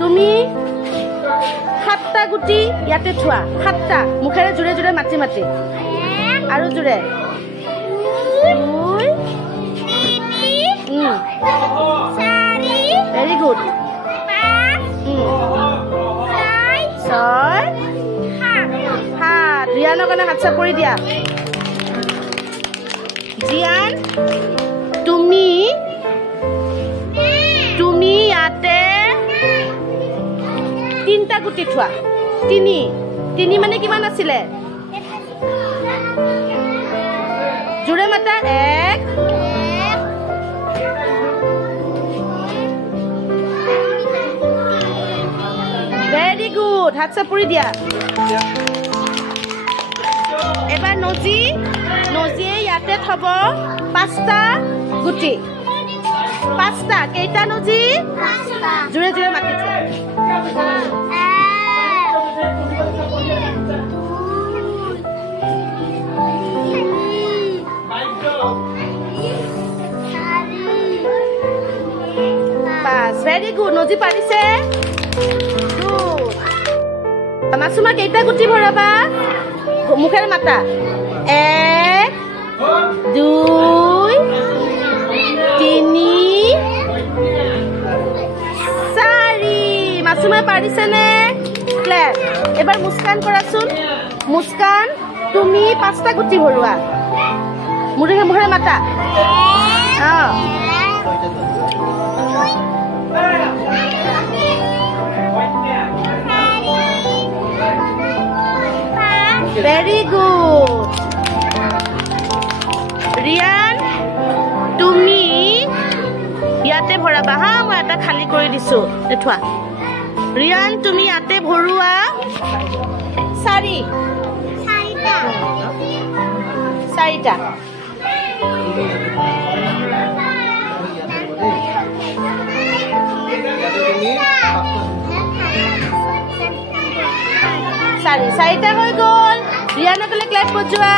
তুমি 7টা গুটি ইয়াতে থোৱা 7টা মুখেৰে জুৰে জুৰে মাতি মাতি আৰু জুৰে 2 3 4 ভেৰি গুড 5 6 7 ৰিয়ানৰ কাৰণে হাত চাপৰি দিয়া জিয়ান তুমি ইয়াতে 3টা গুটি থোৱা 3 মানে কিমান আছিলে জুৰে মাতা 1 ভেৰি গুড হাত চাপৰি দিয়া এবাৰ নজিয়ে ইয়াতে থব 5টা গুটি 5টা কেইটা নজি 5টা জুৰে জুৰে মাতি থোৱা ভেৰি গুড নজি পাৰিছে মাছুমা কেইটা গুটি ভৰাবা মুখেৰে মাতা 1 2 3 4 মাছুমা পাৰিছে নে ক্লেপ এবাৰ মুস্কান কৰাচোন মুস্কান তুমি 5টা গুটি ভৰোৱা মুখেৰে মাতা Very good. Rian, তুমি ইয়াতে ভৰাবা হা মই এটা খালি কৰি দিছো এঠোৱা ৰিয়ান তুমি ইয়াতে ভৰুৱা 4টা চাৰিটা হৈ গ'ল ৰিয়ানকলে ক্লাস বজোৱা